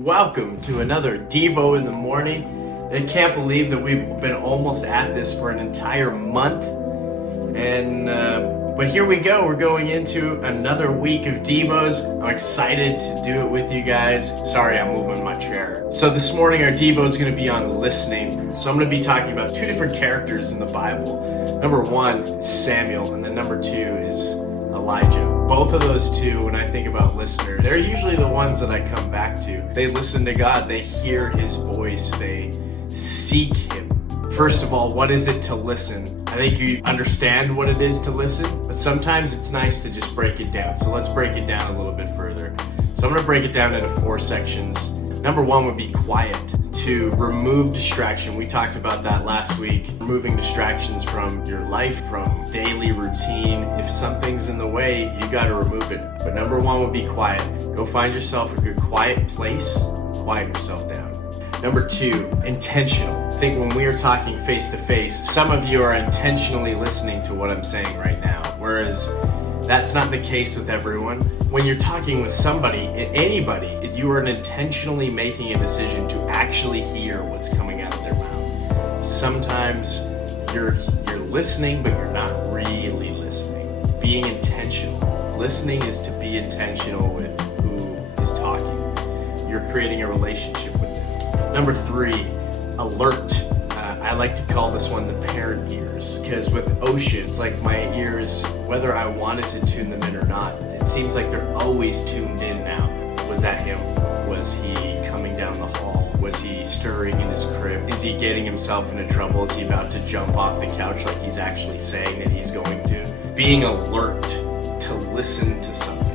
Welcome to another Devo in the morning. I can't believe that we've been almost at this for an entire month. But here we go. We're going into another week of Devos. I'm excited to do it with you guys. Sorry, I'm moving my chair. So this morning our Devo is going to be on listening. So I'm going to be talking about two different characters in the Bible. Number one is Samuel, and then number two is Elijah. Both of those two, when I think about listeners, they're usually the ones that I come back to. They listen to God, they hear His voice, they seek Him. First of all, what is it to listen? I think you understand what it is to listen, but sometimes it's nice to just break it down. So let's break it down a little bit further. So I'm going to break it down into 4 sections. Number 1 would be quiet, to remove distraction. We talked about that last week. Removing distractions from your life, from daily routine. If something's in the way, you got to remove it. But number 1 would be quiet. Go find yourself a good quiet place. Quiet yourself down. Number 2, intentional. I think when we are talking face to face, some of you are intentionally listening to what I'm saying right now, whereas that's not the case with everyone. When you're talking with somebody, anybody, you are intentionally making a decision to actually hear what's coming out of their mouth. Sometimes you're listening, but you're not really listening. Being intentional. Listening is to be intentional with who is talking. You're creating a relationship with them. Number 3, alert. I like to call this one the parent ears, because with oceans, like my ears, whether I wanted to tune them in or not, it seems like they're always tuned in now. Was that him? Was he coming down the hall? Was he stirring in his crib? Is he getting himself into trouble? Is he about to jump off the couch like he's actually saying that he's going to? Being alert to listen to something,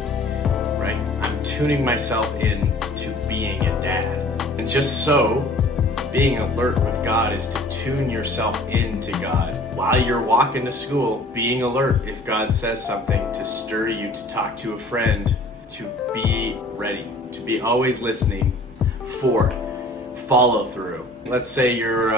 right? I'm tuning myself in to being a dad. And just so, being alert with God is to tune yourself into God. While you're walking to school, being alert if God says something, to stir you, to talk to a friend, to be ready, to be always listening. 4, follow through. Let's say your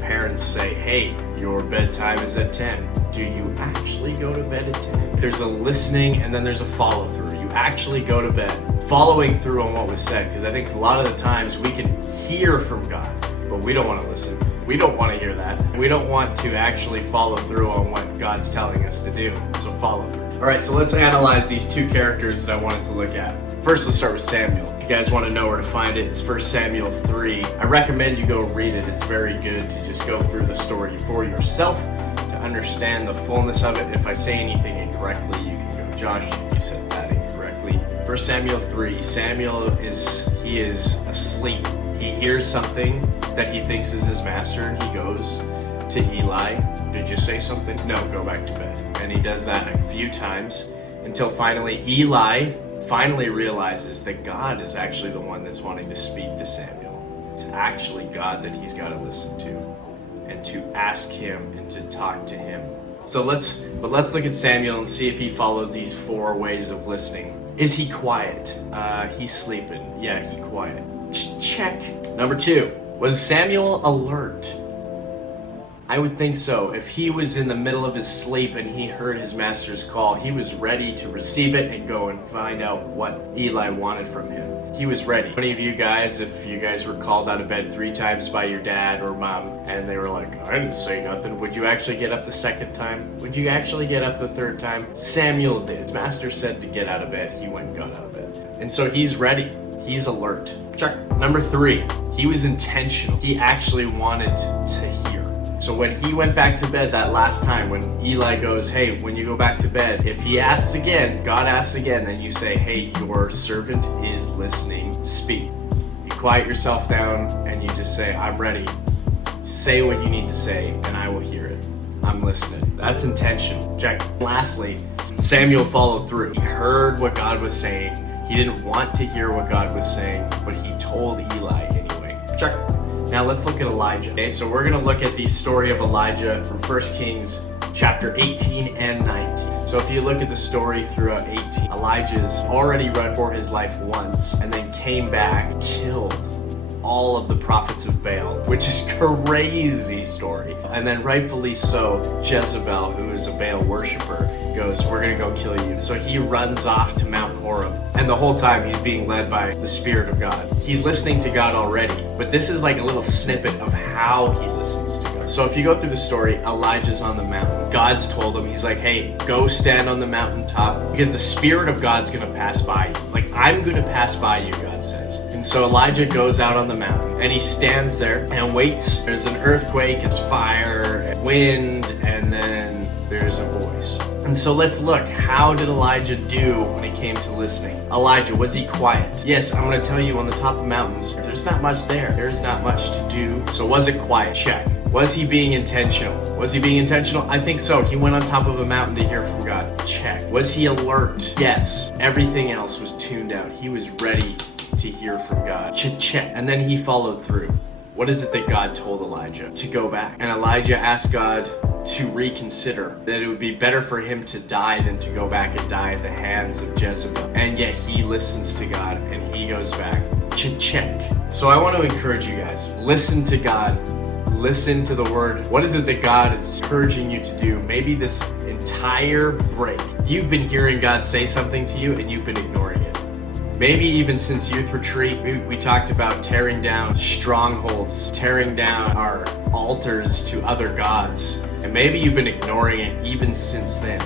parents say, hey, your bedtime is at 10. Do you actually go to bed at 10? There's a listening and then there's a follow through. You actually go to bed. Following through on what was said, because I think a lot of the times we can hear from God, but we don't want to listen. We don't want to hear that. And we don't want to actually follow through on what God's telling us to do. So follow through. All right, so let's analyze these 2 characters that I wanted to look at. First, let's start with Samuel. If you guys want to know where to find it, it's 1 Samuel 3. I recommend you go read it. It's very good to just go through the story for yourself to understand the fullness of it. If I say anything incorrectly, you can go, Josh, you said that incorrectly. 1 Samuel 3, Samuel is asleep. He hears something that he thinks is his master, and he goes to Eli. Did you say something? No, go back to bed. And he does that a few times until finally Eli realizes that God is actually the one that's wanting to speak to Samuel. It's actually God that he's got to listen to and to ask him and to talk to him. So let's look at Samuel and see if he follows these 4 ways of listening. Is he quiet? He's sleeping. Yeah, he quiet. Check. Number 2, was Samuel alert? I would think so. If he was in the middle of his sleep and he heard his master's call, he was ready to receive it and go and find out what Eli wanted from him. He was ready. Many of you guys, if you guys were called out of bed 3 times by your dad or mom and they were like, I didn't say nothing, would you actually get up the 2nd time? Would you actually get up the 3rd time? Samuel did. His master said to get out of bed. He went and got out of bed. And so he's ready. He's alert. Check. Number 3, he was intentional. He actually wanted to hear. So when he went back to bed that last time, when Eli goes, hey, when you go back to bed, if he asks again, God asks again, then you say, hey, your servant is listening, speak. You quiet yourself down and you just say, I'm ready. Say what you need to say and I will hear it. I'm listening. That's intentional. Check. Lastly, Samuel followed through. He heard what God was saying. He didn't want to hear what God was saying, but he told Eli anyway. Check. Now let's look at Elijah. Okay, so we're going to look at the story of Elijah from 1 Kings chapter 18 and 19. So if you look at the story throughout 18, Elijah's already run for his life once and then came back, killed all of the prophets of Baal, which is crazy story. And then rightfully so, Jezebel, who is a Baal worshiper, goes, we're gonna go kill you. So he runs off to Mount Horeb. And the whole time he's being led by the Spirit of God. He's listening to God already, but this is like a little snippet of how he listens to God. So if you go through the story, Elijah's on the mountain. God's told him, he's like, hey, go stand on the mountaintop because the Spirit of God's gonna pass by you. Like, I'm gonna pass by you, God says. And so Elijah goes out on the mountain and he stands there and waits. There's an earthquake, it's fire, and wind, and then there's a voice. And so let's look, how did Elijah do when it came to listening? Elijah, was he quiet? Yes, I'm gonna tell you, on the top of mountains, there's not much there. There's not much to do. So was it quiet? Check. Was he being intentional? Was he being intentional? I think so. He went on top of a mountain to hear from God. Check. Was he alert? Yes. Everything else was tuned out. He was ready to hear from God. Check. And then he followed through. What is it that God told Elijah? To go back. And Elijah asked God to reconsider, that it would be better for him to die than to go back and die at the hands of Jezebel. And yet he listens to God and he goes back. Check. So I want to encourage you guys, listen to God. Listen to the word. What is it that God is encouraging you to do? Maybe this entire break, you've been hearing God say something to you and you've been ignoring it. Maybe even since youth retreat, we talked about tearing down strongholds, tearing down our altars to other gods. And maybe you've been ignoring it even since then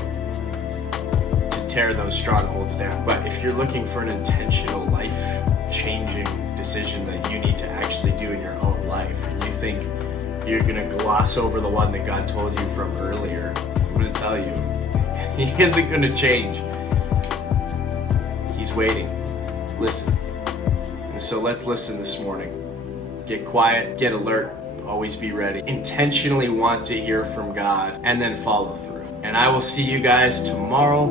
to tear those strongholds down. But if you're looking for an intentional, life-changing decision that you need to actually do in your own life, and you think you're gonna gloss over the one that God told you from earlier, I'm gonna tell you, he isn't gonna change. He's waiting. Listen. And so let's listen this morning. Get quiet, get alert, always be ready. Intentionally want to hear from God and then follow through. And I will see you guys tomorrow